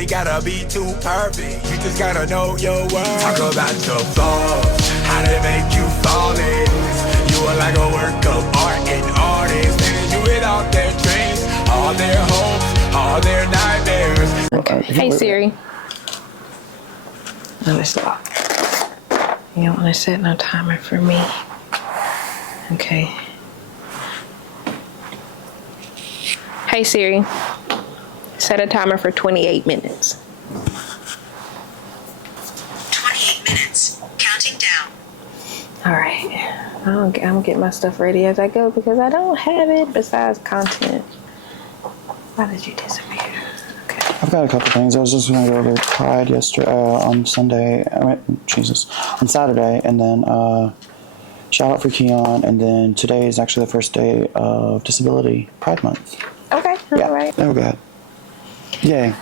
ain't gotta be too perfect. You just gotta know your worth. Talk about your flaws, how they make you flawless. You are like a work of art and artists. They do it all their dreams, all their hopes, all their nightmares. Okay. Hey Siri. No, it's locked. You don't want to set no timer for me. Okay. Hey Siri. Set a timer for 28 minutes. 28 minutes. Counting down. All right. I'm gonna get my stuff ready as I go because I don't have it besides content. Why did you disappear? Okay. I've got a couple things. I was just going to go over Pride yesterday, on Sunday. On Saturday, and then shout out for Keon. And then today is actually the first day of Disability Pride Month. Okay. All right. Oh, God. Yay.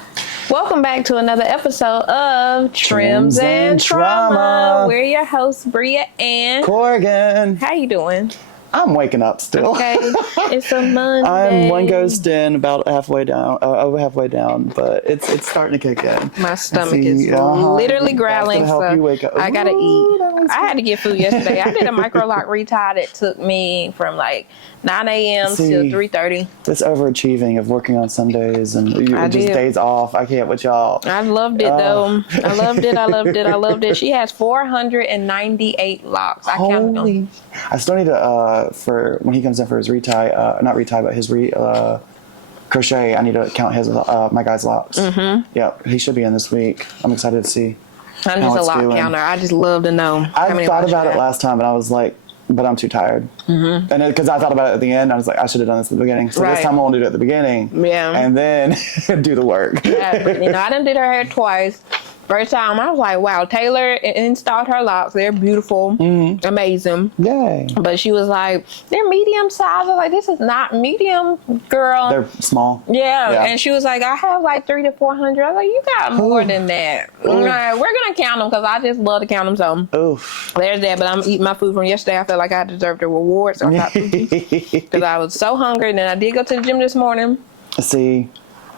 Welcome back to another episode of Trims and Trauma. We're your hosts, Bria and Corrigan. How you doing? I'm waking up still. Okay, it's a Monday. I'm one ghost in, about halfway down, over halfway down, but it's starting to kick in. My stomach is literally growling, so I gotta eat. I had to get food yesterday. I did a micro lock retie that took me from like 9 a.m. till 3:30. This overachieving of working on Sundays and just days off. I can't with y'all. I loved it though. I loved it. I loved it. I loved it. She has 498 locks. I counted them. I still need to for when he comes in for his not retie, but his crochet. I need to count his my guy's locks. Mm-hmm. Yeah, he should be in this week. I'm excited to see. I'm just a lock counter. I just love to know. I thought about it last time, and I was like, but I'm too tired. Mm-hmm. And because I thought about it at the end, I was like, I should have done this at the beginning. So this time I won't do it at the beginning. Yeah. And then do the work. Yeah, I done did her hair twice. First time, I was like, wow, Taylor installed her locks. They're beautiful, amazing. Yay. But she was like, they're medium size. I was like, this is not medium, girl. They're small. Yeah. And she was like, I have like 300 to 400. I was like, you got more than that. Like, we're going to count them because I just love to count them. So there's that. But I'm eating my food from yesterday. I felt like I deserved a reward. So I got because I was so hungry. And then I did go to the gym this morning. See.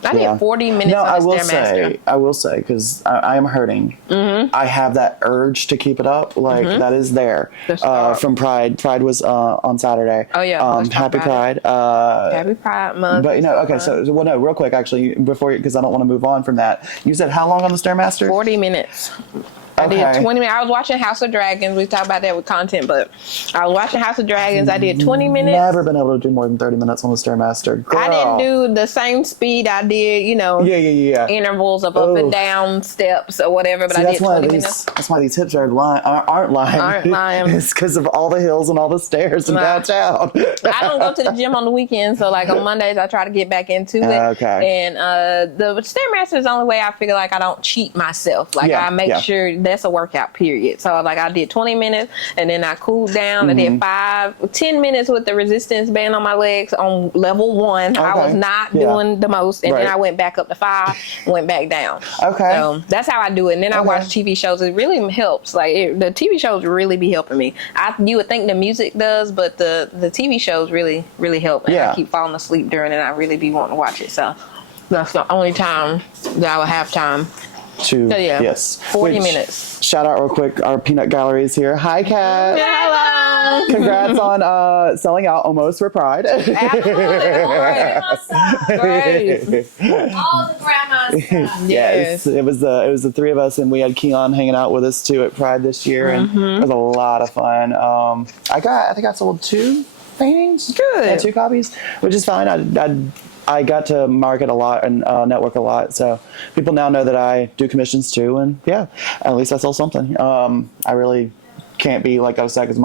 I did 40 minutes on the Stairmaster. I will say, because I am hurting. Mm-hmm. I have that urge to keep it up. Like, that is there. From Pride. Pride was on Saturday. Oh, yeah. Happy Pride. Happy Pride Month. But, okay, so, no, real quick, actually, because I don't want to move on from that. You said how long on the Stairmaster? 40 minutes. I did 20 minutes. I was watching House of Dragons. We talked about that with content, but I was watching House of Dragons. I did 20 minutes. Never been able to do more than 30 minutes on the Stairmaster. Girl. I didn't do the same speed I did, intervals of up and down steps or whatever, but I did 20 minutes. That's why these hips aren't lying. Aren't lying. It's because of all the hills and all the stairs in downtown. I don't go to the gym on the weekends, so like on Mondays I try to get back into it. Okay. And the Stairmaster is the only way I feel like I don't cheat myself. Like I make sure that's a workout period. So like I did 20 minutes and then I cooled down. I did 10 minutes with the resistance band on my legs on level 1. I was not doing the most, and then I went back up to 5, went back down. Okay. So that's how I do it. And then I watch TV shows. It really helps. Like the TV shows really be helping me. You would think the music does, but the TV shows really help. And I keep falling asleep during it. And I really be wanting to watch it. So that's the only time that I will have time. Yes. 40 minutes. Shout out real quick, our peanut gallery is here. Hi, Kat. Hello. Congrats on selling out almost for Pride. Absolutely. Great. All the grandmas. Yes. It was the three of us, and we had Keon hanging out with us too at Pride this year, and it was a lot of fun. I think I sold 2 paintings. Good. Yeah, 2 copies, which is fine. I got to market a lot and network a lot, so people now know that I do commissions too, and at least I sold something. I really can't be like I was saying, because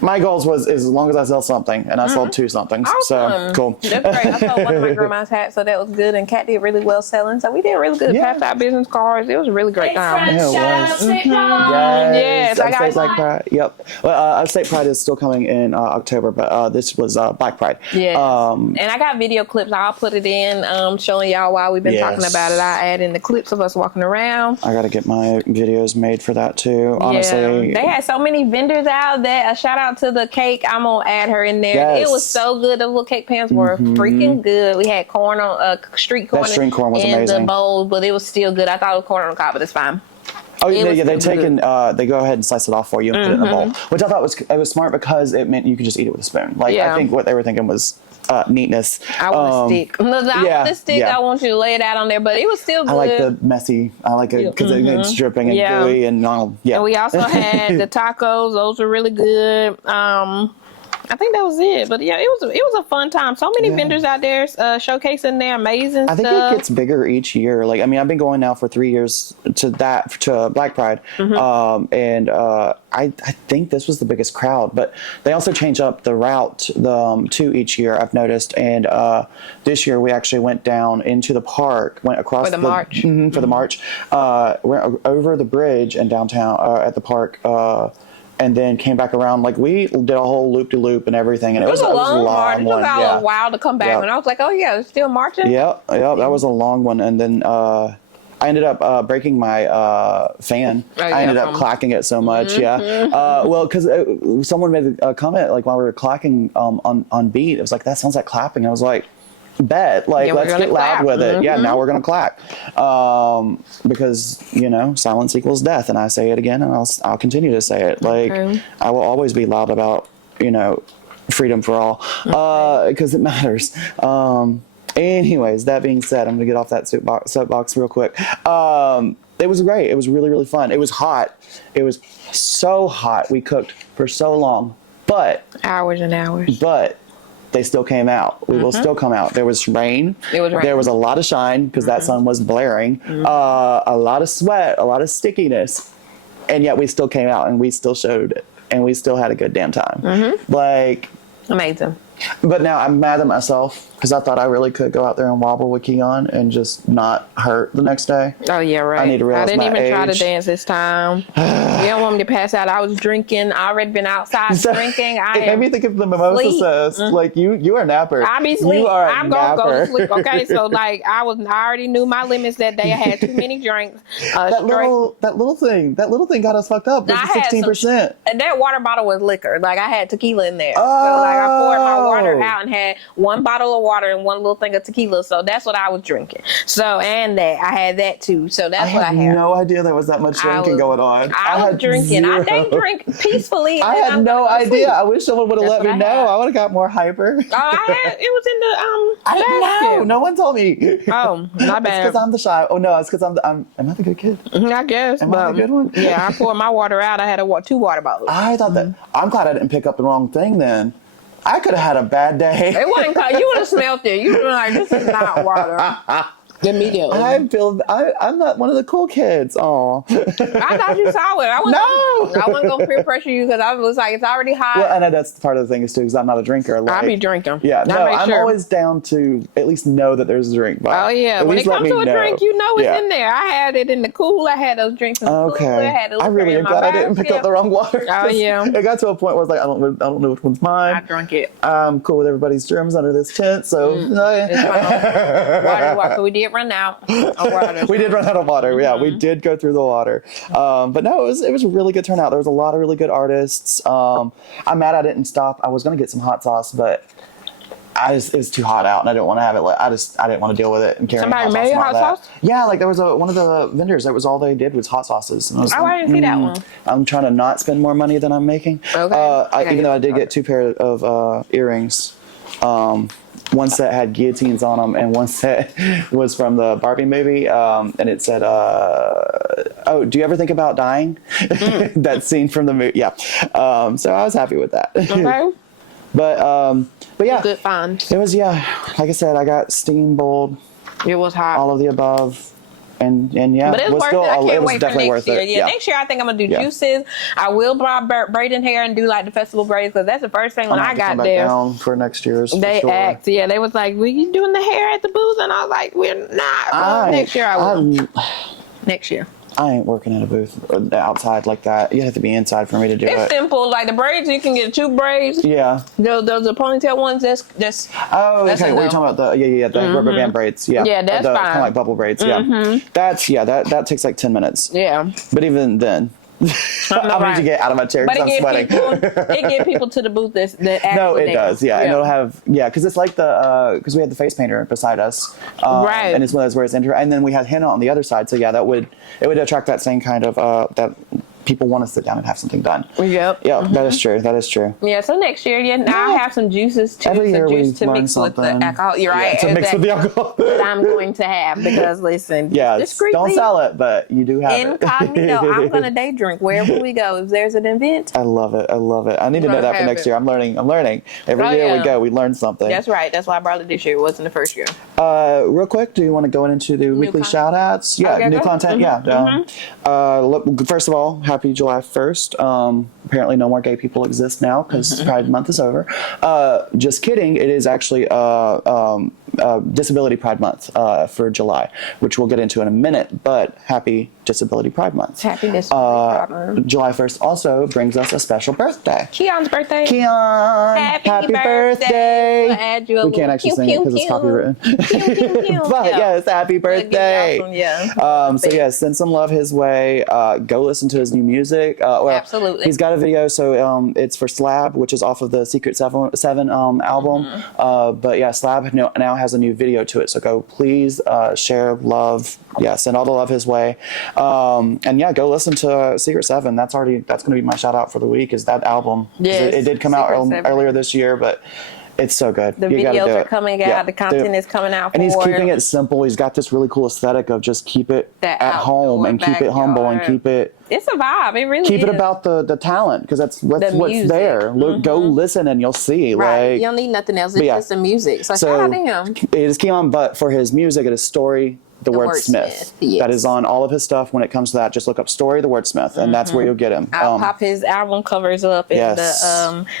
my goals was as long as I sell something, and I sold 2 somethings. Awesome. So cool. That's great. I sold one of my grandma's hats, so that was good, and Kat did really well selling, so we did really good. Passed out business cards. It was a really great time. Yeah, it was. Yes, I got Black Pride. Yep. Well, Upstate Pride is still coming in October, but this was Black Pride. Yeah. And I got video clips. I'll put it in, showing y'all why we've been talking about it. I add in the clips of us walking around. I got to get my videos made for that too. Honestly, They had so many vendors out there. A shout out to the cake. I'm gonna add her in there. Yes. It was so good. The little cake pans were freaking good. We had corn on street corn. That street corn was in amazing. the bowl, but it was still good. I thought it was corn on the cob, but it's fine. Oh yeah, It they was take good. and they go ahead and slice it off for you and put it in a bowl, which I thought was smart because it meant you could just eat it with a spoon. Like Yeah. I think what they were thinking was neatness. I want a stick. No, I want the stick. yeah. I want you to lay it out on there, but it was still good. I like the messy. I like it because it's dripping and Yeah. gooey and yeah. And we also had the tacos. Those were really good. I think that was it. But yeah, it was a fun time. So many vendors out there showcasing their amazing I think stuff. it gets bigger each year. Like, I mean, I've been going now for 3 years to Black Pride, and I think this was the biggest crowd. But they also change up the route to each year. I've noticed, and this year we actually went down into the park, went across For the march. for the march, went over the bridge and downtown at the park. And then came back around. Like we did a whole loop to loop and everything, and it was a long march. It one. took a while to come back, Yep. and I was like, "Oh yeah, it's still marching." That was a long one. And then I ended up breaking my fan. I ended up clacking it so much. Well, because someone made a comment like while we were clacking on beat, it was like that sounds like clapping. I was like, bet, like let's get loud with it. Yeah, now we're gonna clap because silence equals death, and I say it again, and I'll continue to say it. Like I will always be loud about freedom for all because it matters. Anyways, that being said, I'm gonna get off that soapbox real quick. It was great. It was really, really fun. It was hot. It was so hot. We cooked for so long, but hours and hours. But they still came out. We will still come out. There was rain. It was rain. There was a lot of shine because that sun was blaring. A lot of sweat, a lot of stickiness, and yet we still came out and we still showed it and we still had a good damn time. Like amazing. But now I'm mad at myself because I thought I really could go out there and wobble with Keon and just not hurt the next day. Oh yeah, right. I need to realize I didn't my even try to age. dance this time. You don't want me to pass out. I was drinking. I already been outside drinking. It made me think of the mimosa says. Like you are napper. I be sleep. You are a I'm gonna go napper. to sleep. Okay, so like I already knew my limits that day. I had too many drinks. That little thing got us fucked up. It was 16%. And that water bottle was liquor. Like I had tequila in there. Oh. So like I poured my water out and had one bottle of water and one little thing of tequila. So that's what I was drinking. So and that I had that too. So that's what I had. I had no idea there was that much drinking going on. I was drinking. I didn't drink peacefully. I had no idea. I wish someone would have let me know. I would have got more hyper. It was in the I didn't know. No one told me. Oh, my bad. It's because I'm the shy. Oh no, it's because am I the good kid? I guess. Am I the good one? Yeah, I poured my water out. I had two water bottles. I thought that. I'm glad I didn't pick up the wrong thing then. I could have had a bad day. It wasn't. You would have smelled it. You would have like, this is not water. Immediately. I'm not one of the cool kids. Oh. I thought you saw it. I wasn't gonna peer pressure you because I was like, it's already hot. Well, and that's part of the thing is too, because I'm not a drinker. Like, I be drinking. Yeah, I'm always down to at least know that there's a drink. Oh yeah, when it comes to a drink, you know it's in there. I had it in the cooler. I had those drinks in the cooler. I had I really am glad I didn't pick up the wrong water. Oh yeah. It got to a point where I was like, I don't know which one's mine. I drank it. I'm cool with everybody's germs under this tent, so it's fine. Water. We did run out. We did run out of water. Yeah, we did go through the water. But no, it was a really good turnout. There was a lot of really good artists. I'm mad I didn't stop. I was going to get some hot sauce, but it was too hot out and I didn't want to have it. I didn't want to deal with it and carry Somebody made hot sauce? Yeah, like there was one of the vendors. That was all they did was hot sauces. And I didn't see that one. I'm trying to not spend more money than I'm making. Okay. Even though I did get 2 pair of earrings. One set had guillotines on them, and one set was from the Barbie movie, and it said, "Oh, do you ever think about dying?" That scene from the movie. Yeah. So I was happy with that. Okay. But yeah, good find. It was like I said, I got steam bowled. It was hot. All of the above. And yeah, but it's worth it. I can't wait for next year. Yeah, next year I think I'm gonna do juices. I will buy braiding hair and do like the festival braids because that's the first thing when I got there. Down for next year's. They asked, they was like, "Were you doing the hair at the booth?" And I was like, "We're not." Next year I will. Next year. I ain't working in a booth outside like that. You have to be inside for me to do it. It's simple. Like the braids, you can get 2 braids. Yeah. Those the ponytail ones. That's. Oh, okay. What are you talking about? The rubber band braids. Yeah. Yeah, that's fine. Kind of like bubble braids. Yeah. That takes like 10 minutes. Yeah. But even then, I'm going to get out of my chair But because I'm sweating. it get people to the booth that No, it does. Yeah. And Yeah. it'll have, because it's like because we had the face painter beside us. Right. And it's one of those where it's and then we had Hannah on the other side. So yeah, it would attract that same kind of, that people want to sit down and have something done. Yep. Yeah, that is true. That is true. Yeah, so next year, I'll have some juices too. Every year juice we to learn mix with the something. alcohol. You're right. To mix with the alcohol. That I'm going to have because listen, discreetly, don't sell it, but you do have incognito. it. I'm gonna day drink wherever we go. If there's an event, I love it. I need to know that for next year. I'm learning. Every year we go, we learn something. That's right. That's why I brought it this year. It wasn't the first year. Real quick, do you want to go into the weekly shout outs? Yeah, okay, new go. content. Look, first of all, happy July 1st. Apparently no more gay people exist now because Pride Month is over. Just kidding. It is actually Disability Pride Month for July, which we'll get into in a minute, but happy Disability Pride Month. Happy Disability Pride Month. July 1st also brings us a special birthday. Keon's birthday. Keon, happy birthday. We'll add you a We can't actually sing it because it's copywritten. But yes, happy birthday. Send some love his way. Go listen to his new music. Absolutely. He's got a video, so it's for Slab, which is off of the Secret Seven album. But yeah, Slab now has a new video to it. So go please share love. Yeah, send all the love his way. And yeah, go listen to Secret Seven. That's going to be my shout out for the week. Is that album? Yes, it did come out earlier this year, but it's so good. The videos are coming out. The content is coming out. And he's keeping it simple. He's got this really cool aesthetic of just keep it at home and keep it humble and keep it. It's a vibe. It really keep is. it about the talent because that's what's there. Look, go listen and you'll see. Right. You don't need nothing else. It's just the music. So shout out to him. It is Keon, but for his music, it is Story the Wordsmith. Yes. That is on all of his stuff. When it comes to that, just look up Story the Wordsmith, and that's where you'll get him. I'll pop his album covers up. In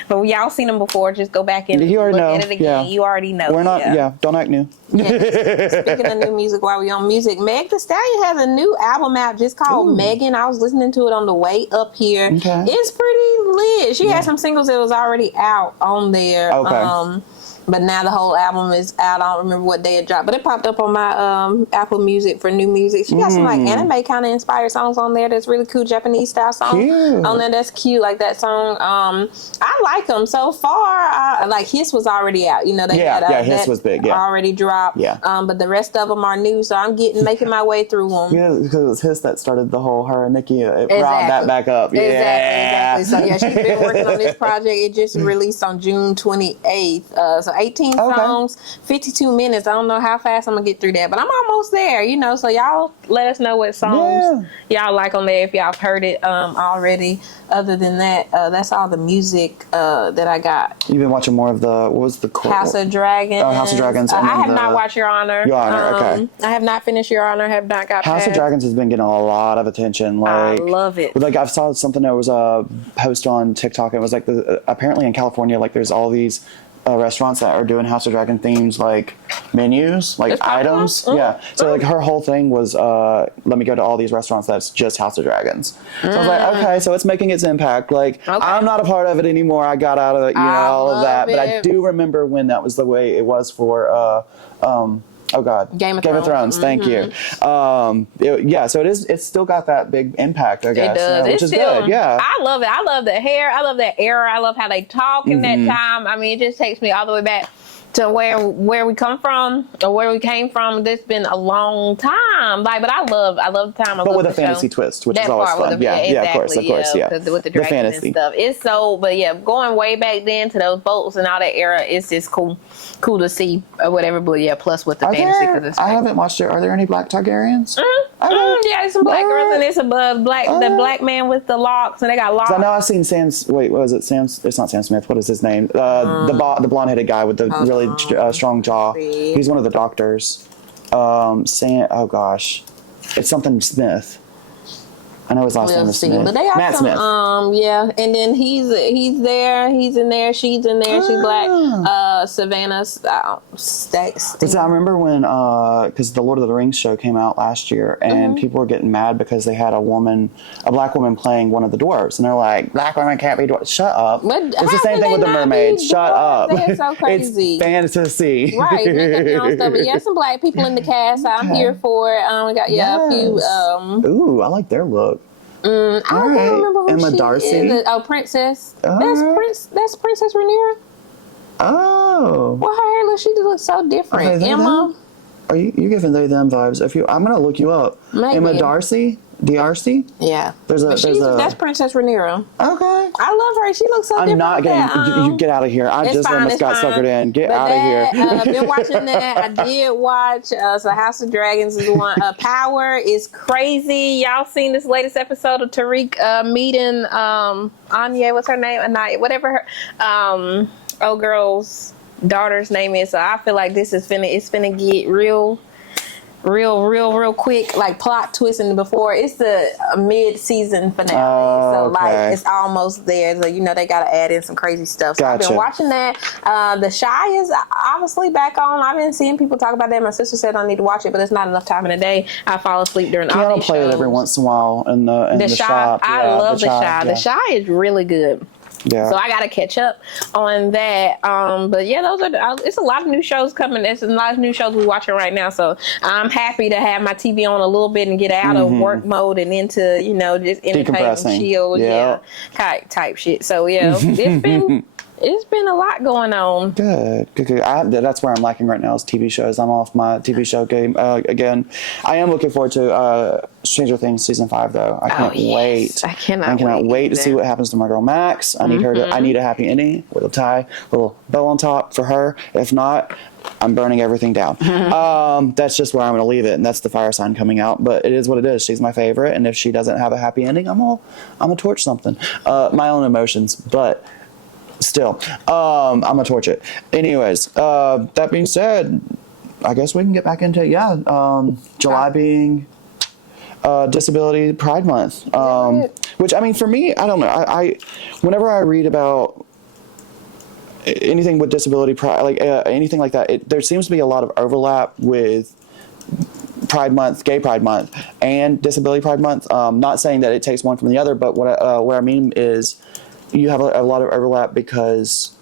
but y'all seen them before. Just go back and look at it again. Yeah. You already know. We're not. Yeah. Don't act new. Speaking of new music, while we on music, Meg Thee Stallion has a new album out just called Megan. I was listening to it on the way up here. Okay. It's pretty lit. She had some singles that was already out on there. Okay. But now the whole album is out. I don't remember what day it dropped, but it popped up on my Apple Music for new music. She got some like anime kind of inspired songs on there. That's really cool, Japanese style songs on there. That's cute, like that song. I like them so far. Like Hiss was already out. Hiss was big. Yeah, already dropped. Yeah, but the rest of them are new, so I'm making my way through them. Yeah, because it was Hiss that started the whole her and Nicki. It brought that back up. Exactly. So yeah, she's been working on this project. It just released on June 28th. So 18 songs, 52 minutes. I don't know how fast I'm gonna get through that, but I'm almost there, so y'all let us know what songs y'all like on there if y'all have heard it already. Other than that, that's all the music that I got. You've been watching more of House of Dragons. House of Dragons. I have not watched Your Honor. Your Honor, okay. I have not finished Your Honor. Have not got House of Dragons has been getting a lot of attention. I love it. Like I saw something that was a post on TikTok. It was like apparently in California, like there's all these restaurants that are doing House of Dragon themes, like menus, like items. Yeah. So like her whole thing was, let me go to all these restaurants that's just House of Dragons. So I was like, okay, so it's making its impact. Like I'm not a part of it anymore. I got out of it, all of that. But I do remember when that was the way it was for Game of Thrones. Thank you. So it's still got that big impact, I guess. It does. Which is good. Yeah. I love it. I love the hair. I love that era. I love how they talk in that time. I mean, it just takes me all the way back to where we come from or where we came from. It's been a long time. But I love the time. But with a fantasy twist, which is always fun. Exactly, of course. With the dragons and stuff. It's going way back then to those boats and all that era, it's just cool to see or whatever. But plus with the fantasy. I haven't watched it. Are there any black Targaryens? Yeah, there's some black girls and it's the black man with the locks and they got locks. I know I've seen Sam's. Wait, what is it? Sam's. It's not Sam Smith. What is his name? The blonde-headed guy with the really strong jaw. He's one of the doctors. Sam. Oh gosh, it's something Smith. I know his last name is Smith. But they got Matt some, Smith. and then he's there, he's in there, she's in there, she's black. Savannah Because I remember when, because the Lord of the Rings show came out last year, and people were getting mad because they had a black woman playing one of the dwarves, and they're like, black women can't be dwarves. Shut up. It's the same thing with the mermaids. Shut up. They're so crazy. It's fantasy. Right. But yeah, some black people in the cast. I'm here for it. We got a few. Ooh, I like their look. I can't remember who Emma she Darcy. is. Oh, Princess. That's Princess Rhaenyra. Oh. Well, her hair she looks so different. Okay, Emma. Are you giving they them vibes? I'm gonna look you up. Maybe. Emma Darcy. DRC? Yeah. There's that's Princess Rhaenyra. Okay. I love her. She looks so different. I'm not getting. You get out of here. I just almost got suckered in. Get out of here. I've been watching that. I did watch so House of Dragons is one. Power is crazy. Y'all seen this latest episode of Tariq meeting Anya? What's her name? Anaya? Whatever her old girl's daughter's name is. So I feel like this is finna get real quick, like plot twist. And before it's the mid-season finale, so like it's almost there. So they gotta add in some crazy stuff. So I've been watching that. The Shy is obviously back on. I've been seeing people talk about that. My sister said I need to watch it, but it's not enough time in the day. I fall asleep during all these shows. Play it every once in a while in the shop. I love the Shy. Yeah. The Shy is really good. Yeah. So I gotta catch up on that. But yeah, those are. It's a lot of new shows coming. There's a lot of new shows we're watching right now. So I'm happy to have my TV on a little bit and get out of work mode and into just entertainment, chill, type shit. So yeah, it's been a lot going on. Good. That's where I'm lacking right now is TV shows. I'm off my TV show game again. I am looking forward to Stranger Things season 5 though. I can't wait. I cannot wait to see what happens to my girl Max. I need her to. I need a happy ending with a little bow on top for her. If not, I'm burning everything down. That's just where I'm going to leave it, and that's the fire sign coming out. But it is what it is. She's my favorite, and if she doesn't have a happy ending, I'm gonna torch something. My own emotions, but. Still, I'm gonna torch it. Anyways, that being said, I guess we can get back into July being Disability Pride Month. Which I mean, for me, I don't know. I whenever I read about anything with disability pride, like anything like that, there seems to be a lot of overlap with Pride Month, Gay Pride Month, and Disability Pride Month. Not saying that it takes one from the other, but what I mean is. You have a lot of overlap because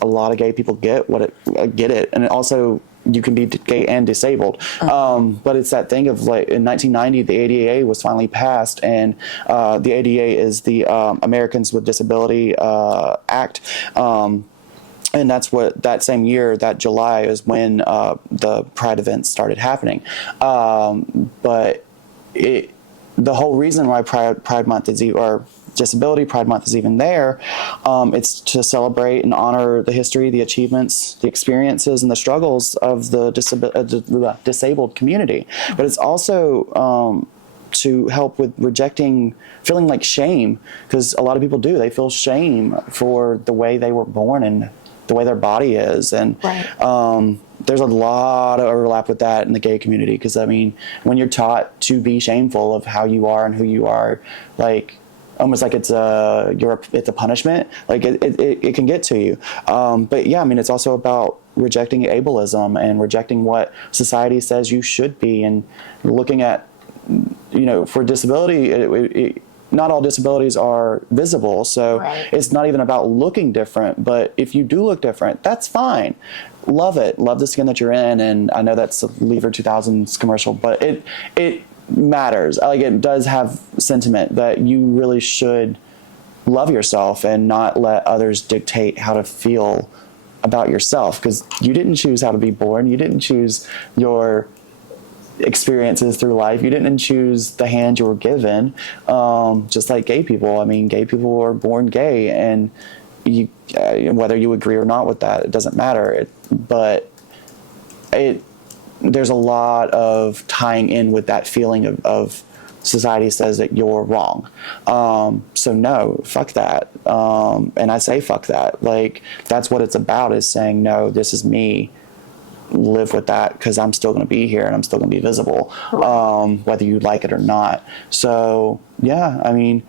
a lot of gay people get it, and also you can be gay and disabled. But it's that thing of like in 1990, the ADA was finally passed, and the ADA is the Americans with Disability Act. And that's what that same year, that July, is when the Pride events started happening. But the whole reason why Pride Month is Disability Pride Month is even there. It's to celebrate and honor the history, the achievements, the experiences, and the struggles of the disabled community. But it's also to help with feeling like shame, because a lot of people do. They feel shame for the way they were born and the way their body is. And there's a lot of overlap with that in the gay community, because, I mean, when you're taught to be shameful of how you are and who you are, like, almost like it's a punishment. Like it can get to you. But yeah, I mean, it's also about rejecting ableism and rejecting what society says you should be, and looking at, for disability, not all disabilities are visible. So it's not even about looking different, but if you do look different, that's fine. Love it. Love the skin that you're in. And I know that's a Lever 2000s commercial, but it matters. Like, it does have sentiment that you really should love yourself and not let others dictate how to feel about yourself, because you didn't choose how to be born. You didn't choose your experiences through life. You didn't choose the hand you were given. Just like gay people. I mean, gay people are born gay, and whether you agree or not with that, it doesn't matter. There's a lot of tying in with that feeling of society says that you're wrong. So no, fuck that. And I say fuck that. Like, that's what it's about, is saying, no, this is me. Live with that, because I'm still going to be here and I'm still going to be visible, whether you like it or not. So yeah, I mean,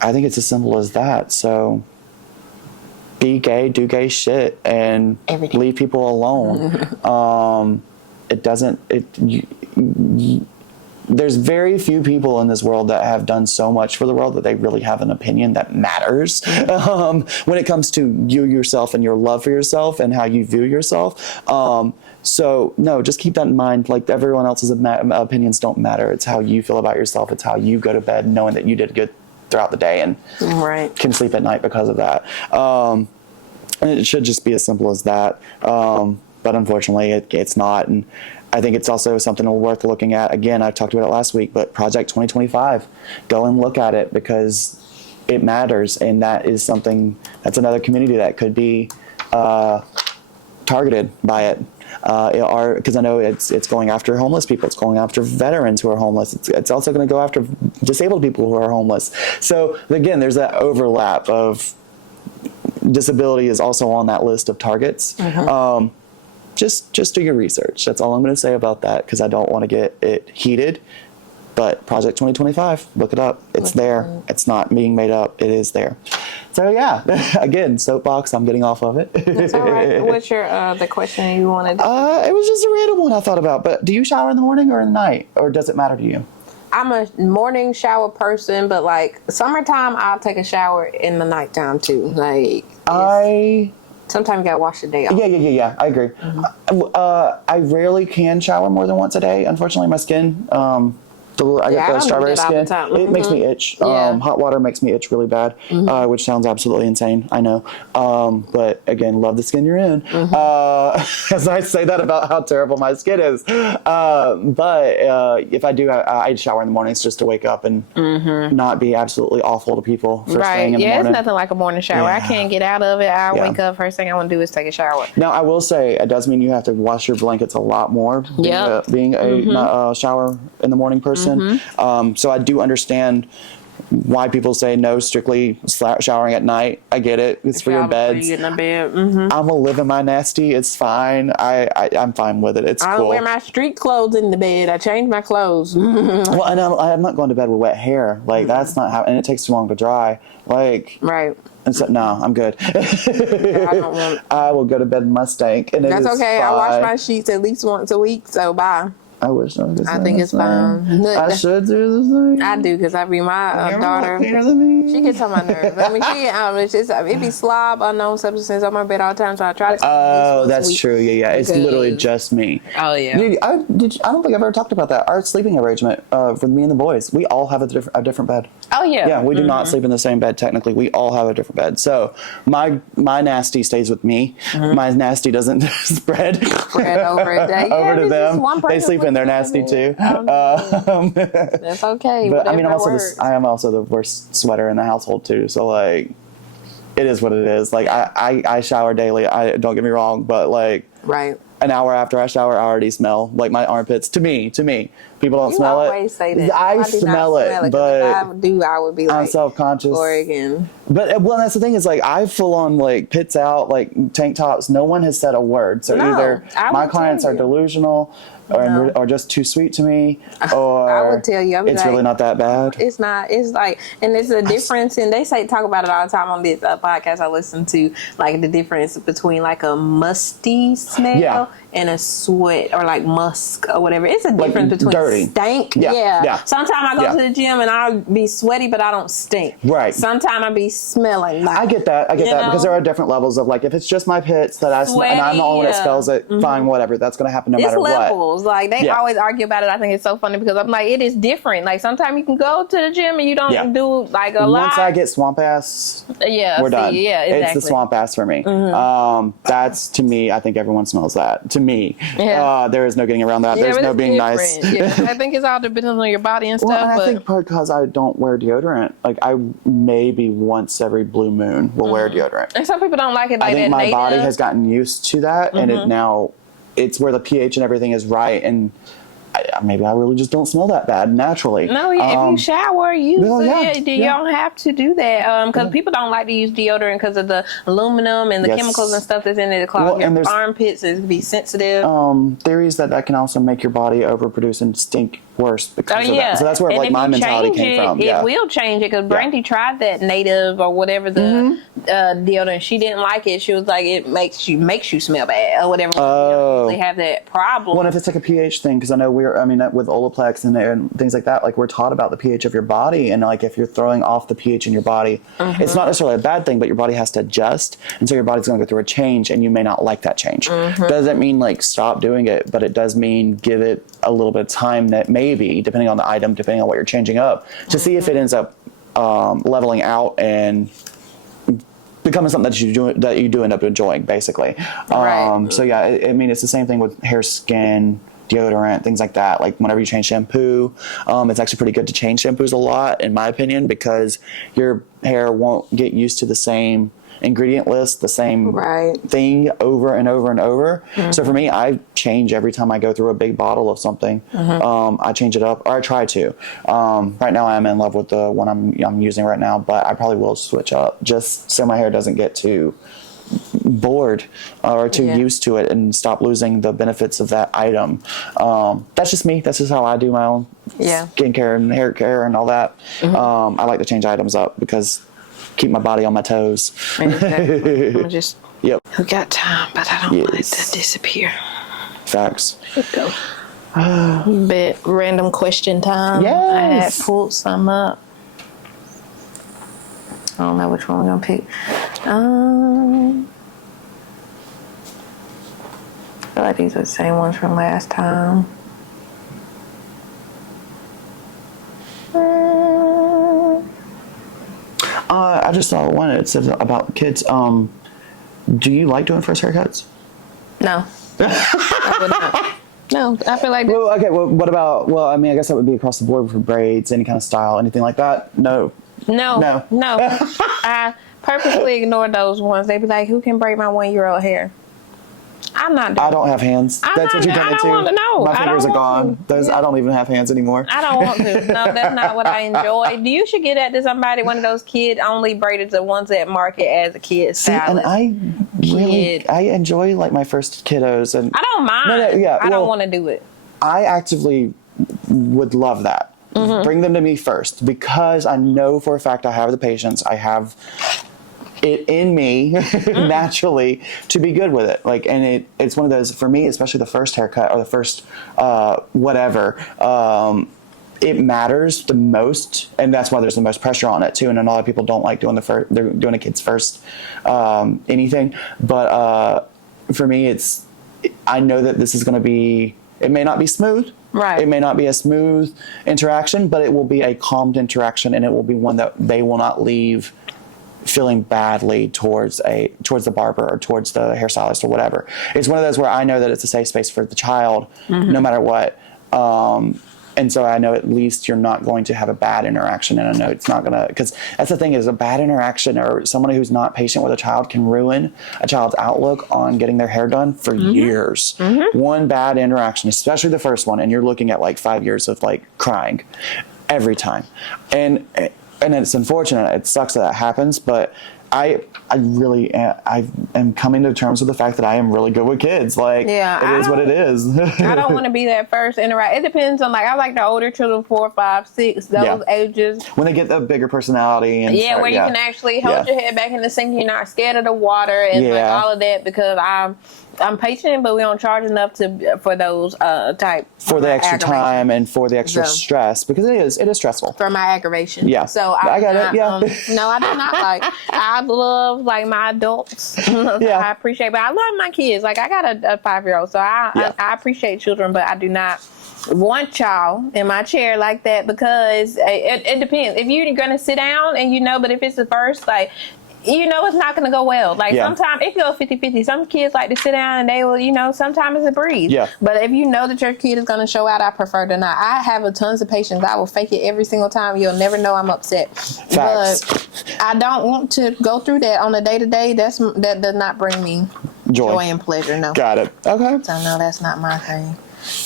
I think it's as simple as that. So be gay, do gay shit, and leave people alone. There's very few people in this world that have done so much for the world that they really have an opinion that matters. When it comes to you yourself and your love for yourself and how you view yourself, So no, just keep that in mind. Like everyone else's opinions don't matter. It's how you feel about yourself. It's how you go to bed knowing that you did good throughout the day and can sleep at night because of that. And it should just be as simple as that. But unfortunately, it's not. And I think it's also something worth looking at. Again, I talked about it last week, but Project 2025, go and look at it because it matters. And that is something, that's another community that could be targeted by it. Because I know it's going after homeless people. It's going after veterans who are homeless. It's also going to go after disabled people who are homeless. So again, there's that overlap of disability is also on that list of targets. Just do your research. That's all I'm going to say about that because I don't want to get it heated. But Project 2025, look it up. It's there. It's not being made up. It is there. So yeah, again, soapbox. I'm getting off of it. That's all right. What's your the question you wanted? It was just a random one I thought about. But do you shower in the morning or in the night, or does it matter to you? I'm a morning shower person, but like summertime, I'll take a shower in the nighttime too. Like sometimes you gotta wash the day off. Yeah. I agree. I rarely can shower more than once a day. Unfortunately, my skin. I get the strawberry skin. It makes me itch. Hot water makes me itch really bad, which sounds absolutely insane. I know. But again, love the skin you're in. As I say that about how terrible my skin is. But if I do, I shower in the mornings just to wake up and not be absolutely awful to people first thing in the morning. It's nothing like a morning shower. I can't get out of it. I wake up, first thing I want to do is take a shower. Now, I will say, it does mean you have to wash your blankets a lot more being a shower in the morning person. So I do understand why people say no, strictly showering at night. I get it. It's for your beds. You get in the bed. I'm gonna live in my nasty. It's fine. I'm fine with it. It's cool. I don't wear my street clothes in the bed. I change my clothes. Well, and I'm not going to bed with wet hair. Like that's not how. And it takes too long to dry. Like And so, no, I'm good. I will go to bed in my stank. And that's okay. I wash my sheets at least once a week. So bye. I wish I was. I think it's fine. I should do the same. I do because I be my daughter. She gets on my nerves. I mean, it be slob, unknown substances on my bed all the time. So I try to. Oh, that's true. Yeah. It's literally just me. Oh yeah. I don't think I've ever talked about that. Our sleeping arrangement for me and the boys. We all have a different bed. Oh yeah. Yeah, we do not sleep in the same bed. Technically, we all have a different bed. So my nasty stays with me. My nasty doesn't spread over to them. They sleep in their nasty too. That's okay. But I mean, I am also the worst sweater in the household too. So like, it is what it is. Like I shower daily. Don't get me wrong, but like an hour after I shower, I already smell like my armpits. To me, people don't smell it. You always say that. I smell it, but if I would be like, I'm self-conscious. Corrigan. But that's the thing is like I full on like pits out, like tank tops. No one has said a word. So either my clients are delusional. Or just too sweet to me, or I would tell you, it's really not that bad. It's not. It's like, and there's a difference, and they talk about it all the time on this podcast I listen to, like the difference between like a musty smell and a sweat or like musk or whatever. It's a difference between dirty. Stank. Yeah. Sometimes I go to the gym and I'll be sweaty, but I don't stink. Right. Sometimes I be smelling. Like, I get that because there are different levels of like if it's just my pits that I smell and I'm the only one that smells it. Fine, whatever. That's gonna happen no matter what. Like they always argue about it. I think it's so funny because I'm like, it is different. Like sometimes you can go to the gym and you don't do like a lot. Once I get swamp ass, we're done. Yeah, exactly. It's the swamp ass for me. That's to me. I think everyone smells that. To me, there is no getting around that. There's no being nice. I think it's all depending on your body and stuff. Well, and I think because I don't wear deodorant. Like I maybe once every blue moon will wear deodorant. And some people don't like it. Like I think my body has gotten used to that, and it's where the pH and everything is right, and maybe I really just don't smell that bad naturally. No, if you shower, use it. You don't have to do that because people don't like to use deodorant because of the aluminum and the chemicals and stuff that's in it. Clog your armpits and be sensitive. Theories that can also make your body overproduce and stink worse because of that. So that's where like my mentality came from. It will change it because Brandy tried that native or whatever the deodorant. She didn't like it. She was like, it makes you smell bad or whatever. They have that problem. Well, if it's like a pH thing, because I know with Olaplex and things like that, like we're taught about the pH of your body, and like if you're throwing off the pH in your body, it's not necessarily a bad thing, but your body has to adjust, and so your body's going to go through a change, and you may not like that change. Doesn't mean like stop doing it, but it does mean give it a little bit of time, that maybe depending on the item, depending on what you're changing up, to see if it ends up leveling out and becoming something that you do end up enjoying, basically. Right. So yeah, I mean, it's the same thing with hair, skin, deodorant, things like that. Like whenever you change shampoo, it's actually pretty good to change shampoos a lot, in my opinion, because your hair won't get used to the same ingredient list, the same thing over and over and over. So for me, I change every time I go through a big bottle of something. I change it up, or I try to. Right now I'm in love with the one I'm using right now, but I probably will switch up just so my hair doesn't get too bored or too used to it and stop losing the benefits of that item. That's just me. That's just how I do my own skincare and hair care and all that. I like to change items up because keep my body on my toes. Exactly. I'm just, we got time, but I don't want it to disappear. Facts. Let's go. Bit random question time. Yes. I had pulled some up. I don't know which one we're gonna pick. I feel like these are the same ones from last time. I just saw one. It says about kids. Do you like doing first haircuts? No. I would not. No, I feel like this. Well, okay. Well, what about? Well, I mean, I guess that would be across the board for braids, any kind of style, anything like that. No. I purposely ignore those ones. They be like, "Who can braid my 1-year-old hair?" I'm not doing I don't have hands. That's what you turn into. Want to know. My fingers are gone. I don't even have hands anymore. I don't want to. No, that's not what I enjoy. You should get that to somebody, one of those kid-only braided, the ones that market as a kid stylist. And I enjoy like my first kiddos, and I don't mind. I don't want to do it. I actively would love that. Bring them to me first, because I know for a fact I have the patience. I have it in me naturally to be good with it. Like, and it's one of those, for me, especially the first haircut or the first whatever, it matters the most, and that's why there's the most pressure on it too. And a lot of people don't like doing they're doing a kid's first anything, but for me, I know that this is going to be. It may not be smooth. Right. It may not be a smooth interaction, but it will be a calmed interaction, and it will be one that they will not leave feeling badly towards the barber or towards the hairstylist or whatever. It's one of those where I know that it's a safe space for the child, no matter what. And so I know at least you're not going to have a bad interaction, and I know it's not going to, because that's the thing, is a bad interaction or someone who's not patient with a child can ruin a child's outlook on getting their hair done for years. One bad interaction, especially the first one, and you're looking at like 5 years of like crying every time. And it's unfortunate. It sucks that happens, but I really am coming to terms with the fact that I am really good with kids. Like, it is what it is. I don't want to be that first interact. It depends on, like, I like the older children, 4, 5, 6, those ages. When they get the bigger personality. And where you can actually hold your head back in the sink. You're not scared of the water and like all of that, because I'm patient, but we don't charge enough for those type. For the extra time and for the extra stress, because it is stressful. For my aggravation. Yeah. So I got it. Yeah. No, I do not like. I love like my adults. I appreciate, but I love my kids. Like, I got a 5-year-old, so I appreciate children, but I do not want y'all in my chair like that, because it depends. If you're gonna sit down and but if it's the first, like, it's not going to go well. Like, sometimes it goes 50-50. Some kids like to sit down and they will, sometimes it's a breeze. Yeah. But if you know that your kid is going to show out, I prefer to not. I have tons of patience. I will fake it every single time. You'll never know I'm upset. Facts. But I don't want to go through that on a day-to-day. That does not bring me joy and pleasure. No. Got it. Okay. So, no, that's not my thing.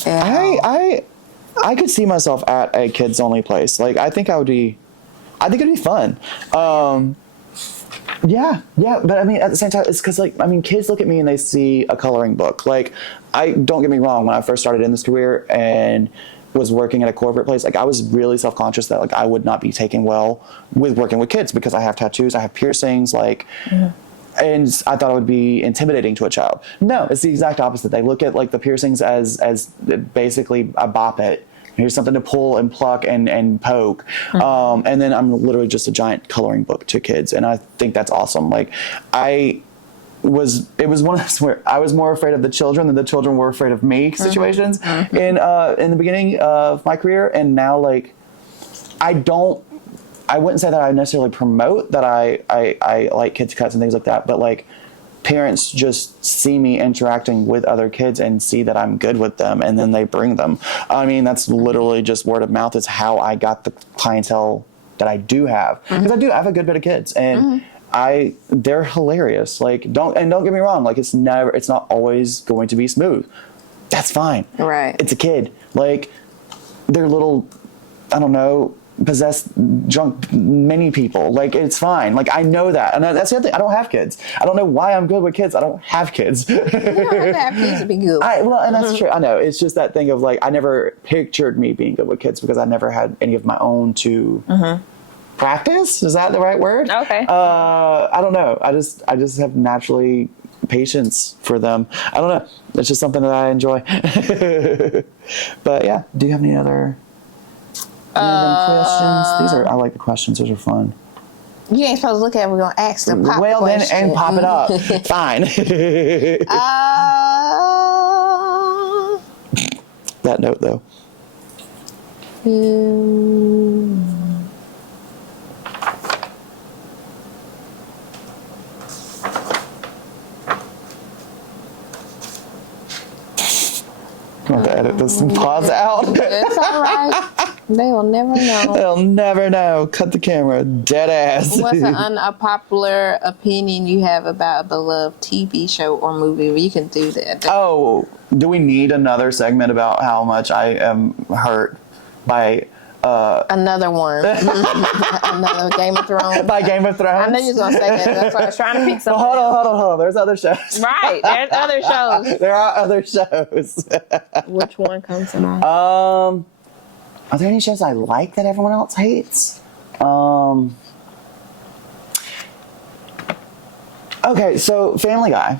I could see myself at a kids-only place. Like, I think it'd be fun. But I mean, at the same time, it's because, like, I mean, kids look at me and they see a coloring book. Like, don't get me wrong, when I first started in this career and was working at a corporate place, like, I was really self-conscious that, like, I would not be taken well with working with kids, because I have tattoos, I have piercings, like, and I thought it would be intimidating to a child. No, it's the exact opposite. They look at like the piercings as basically a bop it. Here's something to pull and pluck and poke. And then I'm literally just a giant coloring book to kids. And I think that's awesome. Like it was one of those where I was more afraid of the children than the children were afraid of me situations in the beginning of my career. And now, like, I wouldn't say that I necessarily promote that I like kids cuts and things like that, but like parents just see me interacting with other kids and see that I'm good with them, and then they bring them. I mean, that's literally just word of mouth is how I got the clientele that I do have, because I have a good bit of kids, and they're hilarious. Like, don't get me wrong, like it's not always going to be smooth. That's fine. Right. It's a kid. Like, they're little, I don't know, possessed drunk many people. Like, it's fine. Like, I know that, and that's the other thing. I don't have kids. I don't know why I'm good with kids. I don't have kids. You don't have to have kids to be good. And that's true. I know. It's just that thing of like, I never pictured me being good with kids because I never had any of my own to practice. Is that the right word? Okay. I don't know. I just have naturally patience for them. I don't know. It's just something that I enjoy. But yeah, do you have any other questions? I like the questions. Those are fun. You ain't supposed to look at it. We're going to ask them pop Well, question. then, and pop it up. Fine. That note, though. I'm going to edit this and pause out. It's all right. They will never know. They'll never know. Cut the camera. Dead ass. What's an unpopular opinion you have about a beloved TV show or movie? You can do that. Oh, do we need another segment about how much I am hurt by... Another one. Another Game of Thrones. By Game of Thrones? I knew you was going to say that. That's why I was trying to pick something. Hold on. There's other shows. Right. There's other shows. There are other shows. Which one comes to mind? Are there any shows I like that everyone else hates? Okay, so Family Guy.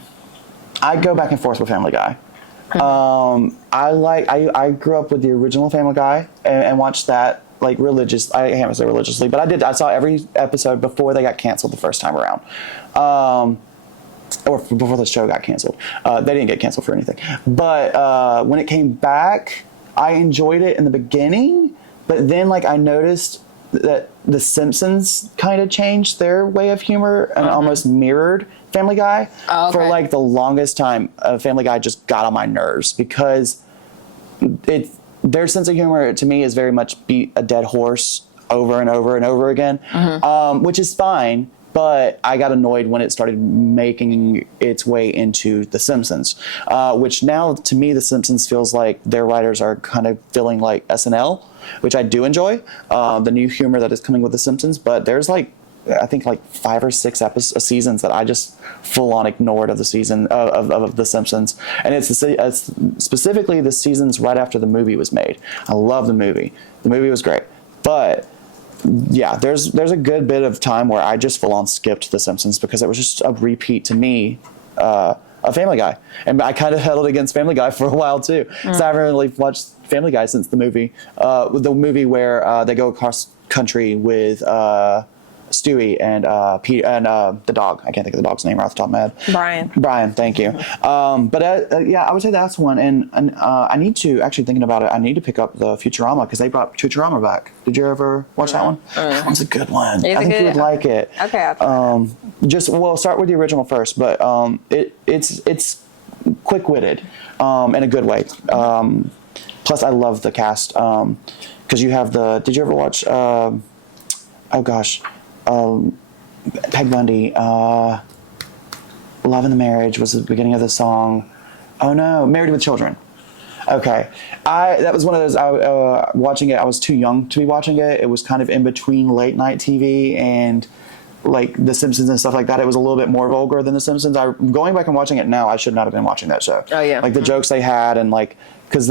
I go back and forth with Family Guy. I grew up with the original Family Guy and watched that like I can't say religiously, but I saw every episode before they got canceled the first time around. Or before the show got canceled. They didn't get canceled for anything. But when it came back, I enjoyed it in the beginning, but then like I noticed that The Simpsons kind of changed their way of humor and almost mirrored Family Guy. Oh, okay. For like the longest time. Family Guy just got on my nerves because their sense of humor to me is very much beat a dead horse over and over and over again, which is fine. But I got annoyed when it started making its way into The Simpsons, which now, to me, The Simpsons feels like their writers are kind of feeling like SNL, which I do enjoy, the new humor that is coming with The Simpsons. But there's I think 5 or 6 seasons that I just full-on ignored of the season of The Simpsons. And it's specifically the seasons right after the movie was made. I love the movie. The movie was great. But... yeah, there's a good bit of time where I just full on skipped The Simpsons because it was just a repeat to me of Family Guy, and I kind of held against Family Guy for a while too. So I haven't really watched Family Guy since the movie where they go across country with Stewie and Pete and the dog. I can't think of the dog's name right off the top of my head. Brian, thank you. But yeah, I would say that's one. And I need to, actually thinking about it, I need to pick up the Futurama because they brought Futurama back. Did you ever watch that one? That one's a good one. I think you would like it. Okay. We'll start with the original first, but it's quick-witted in a good way. Plus, I love the cast because you have did you ever watch, Peg Bundy, Love in the Marriage was the beginning of the song. Oh no, Married with Children. Okay. That was one of those, watching it, I was too young to be watching it. It was kind of in between late night TV and like The Simpsons and stuff like that. It was a little bit more vulgar than The Simpsons. Going back and watching it now, I should not have been watching that show. Oh yeah. Like the jokes they had and like, because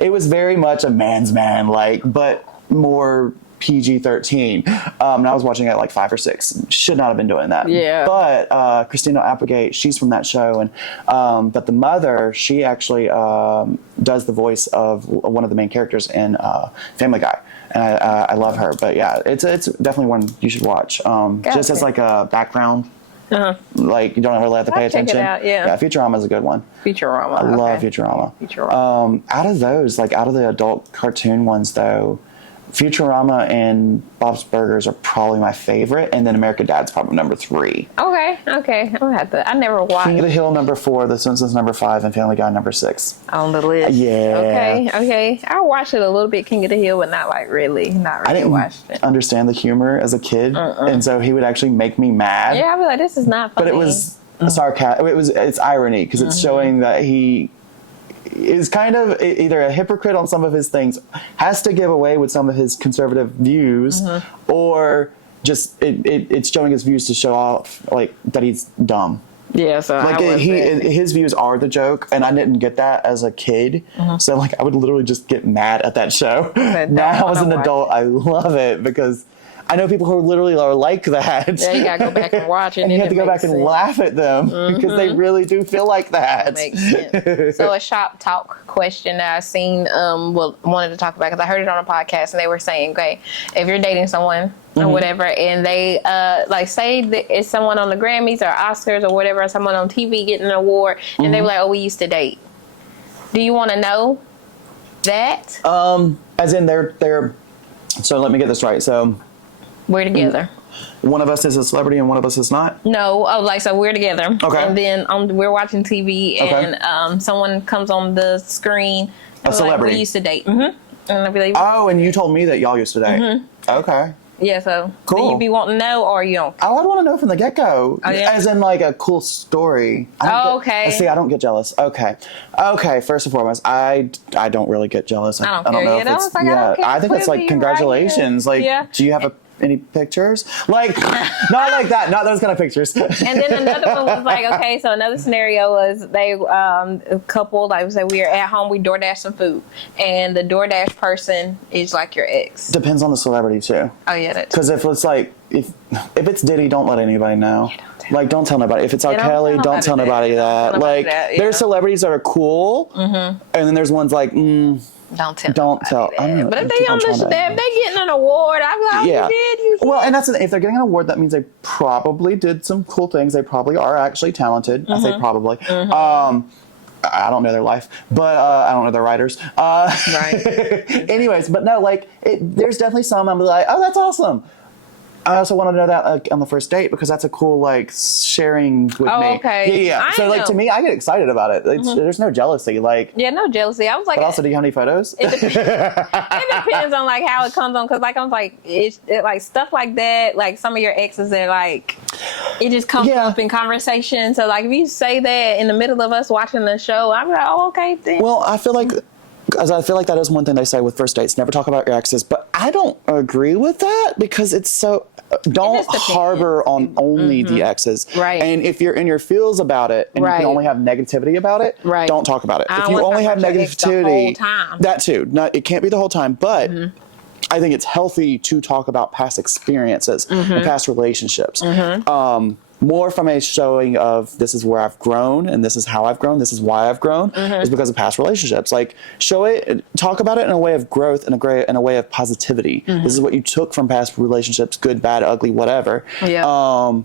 it was very much a man's man, like, but more PG-13. And I was watching it at like 5 or 6. Should not have been doing that. Yeah. But Christina Applegate, she's from that show, and but the mother, she actually does the voice of one of the main characters in Family Guy, and I love her. But yeah, it's definitely one you should watch. Just as like a background. Like you don't ever have to pay attention. Check it out, yeah. Futurama is a good one. Futurama. I love Futurama. Out of those, like out of the adult cartoon ones, though, Futurama and Bob's Burgers are probably my favorite, and then American Dad's probably number 3. Okay. I'm gonna have to. I never watched. King of the Hill number 4, The Simpsons number 5, and Family Guy number 6 on the list. Yeah. Okay. I watched it a little bit, King of the Hill, but not really. I didn't watched it. understand the humor as a kid, and so he would actually make me mad. Yeah, I'd be like, this is not funny. But it was sarcastic. It's irony because it's showing that he is kind of either a hypocrite on some of his things, has to give away with some of his conservative views, or just it's showing his views to show off like that he's dumb. Yeah, so like his views are the joke, and I didn't get that as a kid. So like I would literally just get mad at that show. Now as an adult, I love it because I know people who literally are like that. Yeah, you gotta go back and watch it. And you have to go back and laugh at them because they really do feel like that. Makes sense. So a shop talk question that I seen, wanted to talk about because I heard it on a podcast and they were saying, okay, if you're dating someone or whatever, and they like say that it's someone on the Grammys or Oscars or whatever, or someone on TV getting an award, and they were like, oh, we used to date. Do you want to know that? As in they're. So let me get this right. So. We're together. One of us is a celebrity and one of us is not? No. Oh, like, so we're together. Okay. And then we're watching TV and someone comes on the screen. A celebrity. Like, we used to date. And I'll be like, oh, and you told me that y'all used to date. Okay. Yeah, so cool. Do you be wanting to know or you don't? Oh, I'd want to know from the get-go. Oh, yeah? As in like a cool story. Okay. See, I don't get jealous. Okay, first and foremost, I don't really get jealous. I don't care. Know if it's, I think it's like congratulations. Right, like, do you have any pictures? Like, not like that. Not those kind of pictures. And then another one was like, okay, so another scenario was they, a couple, like say we are at home, we DoorDash some food, and the DoorDash person is like your ex. Depends on the celebrity too. Oh yeah, that. Because if it's like if it's Diddy, don't let anybody know. Yeah, don't tell nobody. If it's R. Kelly, don't tell nobody that. Like, there's celebrities that are cool, and then there's ones like. Don't tell. I don't know. But if they on the step, they getting an award. I'm like, you did. Well, and that's if they're getting an award, that means they probably did some cool things. They probably are actually talented. I say probably. I don't know their life, but I don't know their writers. Right. Anyways, but no, like there's definitely some I'm like, oh, that's awesome. I also want to know that on the first date because that's a cool like sharing with me. Okay. Yeah. So like to me, I get excited about it. There's no jealousy. Like no jealousy. I was like, but also, do you have any photos? It depends on like how it comes on because like I was like it like stuff like that. Like some of your exes, they're like it just comes up in conversation. So like if you say that in the middle of us watching the show, I'm like, oh okay. Then. Well, I feel like that is one thing they say with first dates. Never talk about your exes. But I don't agree with that because it's so. Don't harbor on only the exes. Right. And if you're in your feels about it and you can only have negativity about it, don't talk about it. If you only have negativity, that too. It can't be the whole time. But I think it's healthy to talk about past experiences and past relationships. More from a showing of this is where I've grown and this is how I've grown, this is why I've grown, is because of past relationships. Like show it, talk about it in a way of growth and in a way of positivity. This is what you took from past relationships, good, bad, ugly, whatever. Yeah.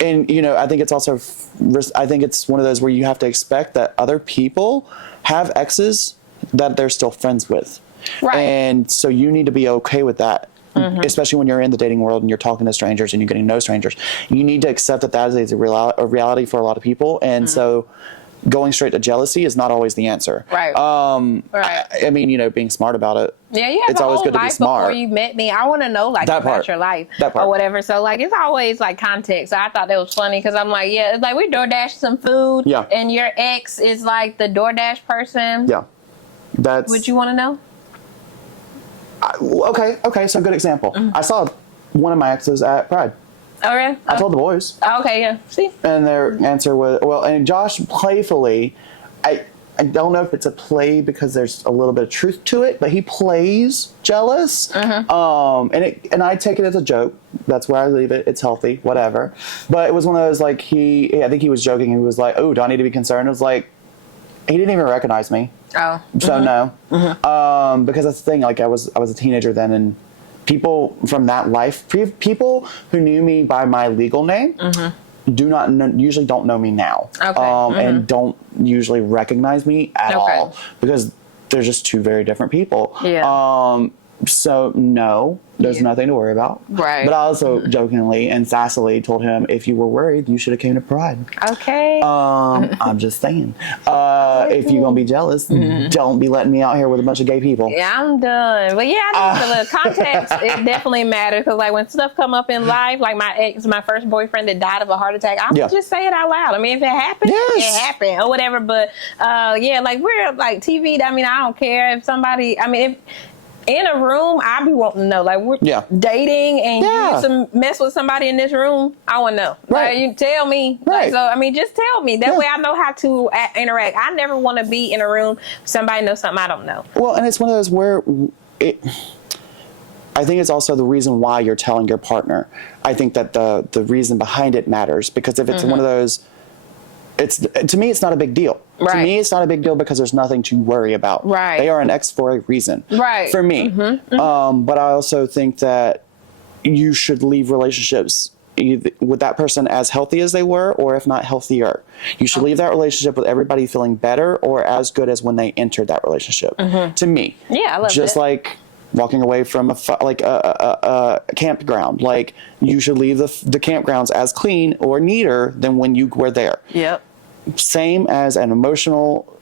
And you know, I think it's also, I think it's one of those where you have to expect that other people have exes that they're still friends with. Right. And so you need to be okay with that. Especially when you're in the dating world and you're talking to strangers and you're getting to know strangers, you need to accept that is a reality for a lot of people. And so going straight to jealousy is not always the answer. Right. I mean, you know, being smart about it. Yeah, you have it's always good to be smart. Before you met me, I want to know like about your life or whatever. So like, it's always like context. So I thought that was funny because I'm like, it's like we DoorDash some food, and your ex is like the DoorDash person. Yeah, that's. Would you want to know? Okay, so good example. I saw one of my exes at Pride. Oh, really? I told the boys. Oh, okay, yeah. See? And their answer was, well, and Josh playfully, I don't know if it's a play because there's a little bit of truth to it, but he plays jealous. And I take it as a joke. That's where I leave it. It's healthy, whatever. But it was one of those, like, I think he was joking. He was like, oh, do I need to be concerned? It was like, he didn't even recognize me. Oh. So no. Because that's the thing, like, I was a teenager then, and people from that life, people who knew me by my legal name, usually don't know me now. And don't usually recognize me at all, because they're just two very different people. So no, there's nothing to worry about. Right. But I also jokingly and sassily told him, if you were worried, you should have came to Pride. Okay. I'm just saying, if you're gonna be jealous, don't be letting me out here with a bunch of gay people. Yeah, I'm done. But yeah, I know for the context, it definitely matters, because like when stuff come up in life, like my ex, my first boyfriend that died of a heart attack, I'm gonna just say it out loud. I mean, if it happened, it happened or whatever. But yeah, like we're like TV. I mean, I don't care if somebody. I mean, if in a room, I be wanting to know, like, we're dating and you used to mess with somebody in this room, I want to know. Like, you tell me. Like, so, I mean, just tell me. That way I know how to interact. I never want to be in a room, somebody knows something I don't know. Well, and it's one of those where I think it's also the reason why you're telling your partner. I think that the reason behind it matters, because if it's one of those, to me, it's not a big deal. To me, it's not a big deal because there's nothing to worry about. They are an ex for a reason. For me. But I also think that you should leave relationships with that person as healthy as they were, or if not healthier. You should leave that relationship with everybody feeling better or as good as when they entered that relationship. To me. Yeah, I love Just like walking away from a campground. Like, you should leave the campgrounds as clean or neater than when you were there. Same as an emotional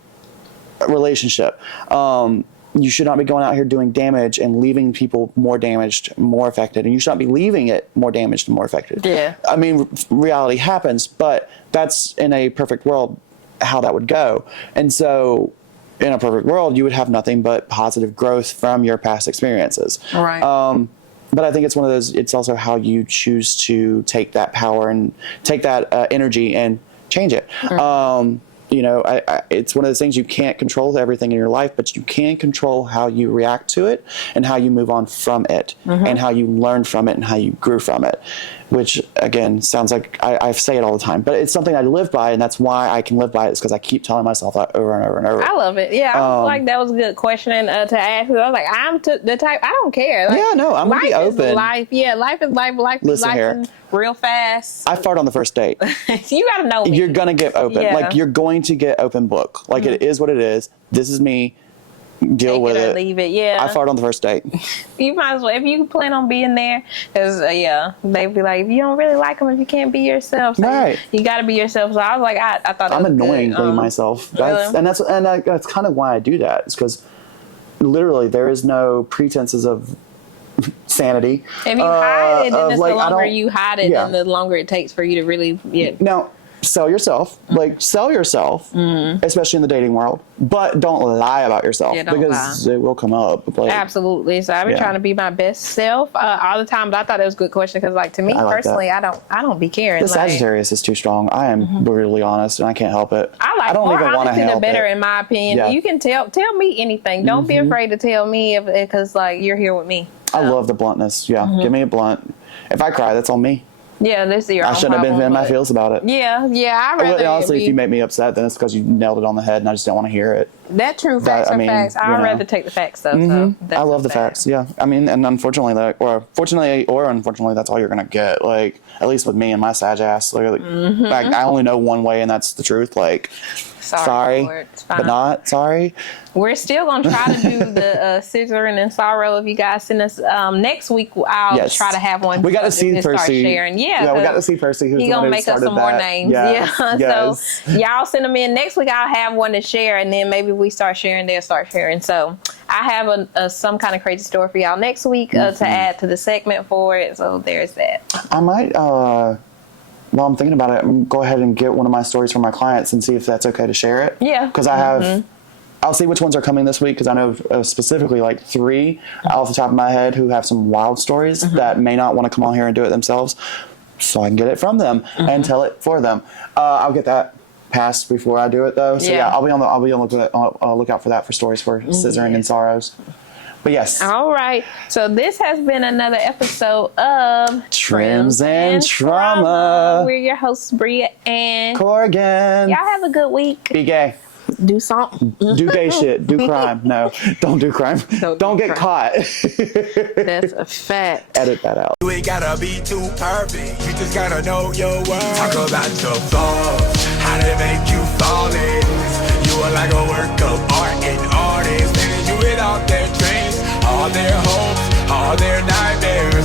relationship. You should not be going out here doing damage and leaving people more damaged, more affected. And you should not be leaving it more damaged and more affected. I mean, reality happens, but that's in a perfect world how that would go. And so in a perfect world, you would have nothing but positive growth from your past experiences. But I think it's one of those, it's also how you choose to take that power and take that energy and change it. You know, it's one of those things, you can't control everything in your life, but you can control how you react to it and how you move on from it and how you learn from it and how you grew from it, which again, sounds like I say it all the time, but it's something I live by, and that's why I can live by it, is because I keep telling myself that over and over and over. I love it. Yeah, I was like, that was a good question to ask. I was like, I'm the type, I don't care. Like, I'm going to be open. Life is life. Life is life real fast. I fart on the first date. You got to know me. You're going to get open. Like, you're going to get open book. Like, it is what it is. This is me. Deal with it. Leave it. I fart on the first date. You might as well, if you plan on being there, because they'd be like, if you don't really like them, if you can't be yourself, so you got to be yourself. So I was like, I thought I'm annoying being myself. That's kind of why I do that. It's because literally there is no pretenses of sanity. If you hide it, then the longer you hide it, then the longer it takes for you to really Now, sell yourself, especially in the dating world, but don't lie about yourself, because it will come up. Like, absolutely. So I've been trying to be my best self all the time, but I thought it was a good question, because like, to me personally, I don't be caring. The Sagittarius is too strong. I am brutally honest, and I can't help it. I don't even want to help the better, in my opinion. You can tell me anything. Don't be afraid to tell me, because like, you're here with me. I love the bluntness. Give me a blunt. If I cry, that's on me. Yeah, this is your own I shouldn't have been in my feels about it. I rather honestly, if you make me upset, then it's because you nailed it on the head, and I just don't want to hear it. Facts are facts. I'd rather take the facts, though. So I love the facts. I mean, and unfortunately, fortunately or unfortunately, that's all you're gonna get. Like, at least with me and my Sag ass, like I only know one way, and that's the truth. Like, sorry, but not sorry. We're still going to try to do the Scissoring and Sorrow. If you guys send us next week, I'll try to have one. We got to see Percy. Sharing. We got to see Percy. He's going to make us some more names. So y'all send them in. Next week, I'll have one to share, and then maybe we start sharing, they'll start sharing. So I have some kind of crazy story for y'all next week to add to the segment for it. So there's that. I might, while I'm thinking about it, go ahead and get one of my stories from my clients and see if that's okay to share it. Yeah. Because I have... I'll see which ones are coming this week, because I know specifically like 3 off the top of my head who have some wild stories that may not want to come on here and do it themselves, so I can get it from them and tell it for them. I'll get that past before I do it though. So yeah, Yeah. I'll be on the lookout for that, for stories for scissoring and sorrows. But yes. All right. So this has been another episode of Trims and Trauma. We're your hosts, Bria and Corrigan. y'all have a good week. Be gay. Do something. Do gay shit. Do crime. No, don't do crime. Don't get caught. That's a fact. Edit that out. You ain't gotta be too perfect, you just gotta know your worth. Talk about your flaws, how they make you flawless. You are like a work of art, and artists living you with all their dreams, all their hopes, all their nightmares.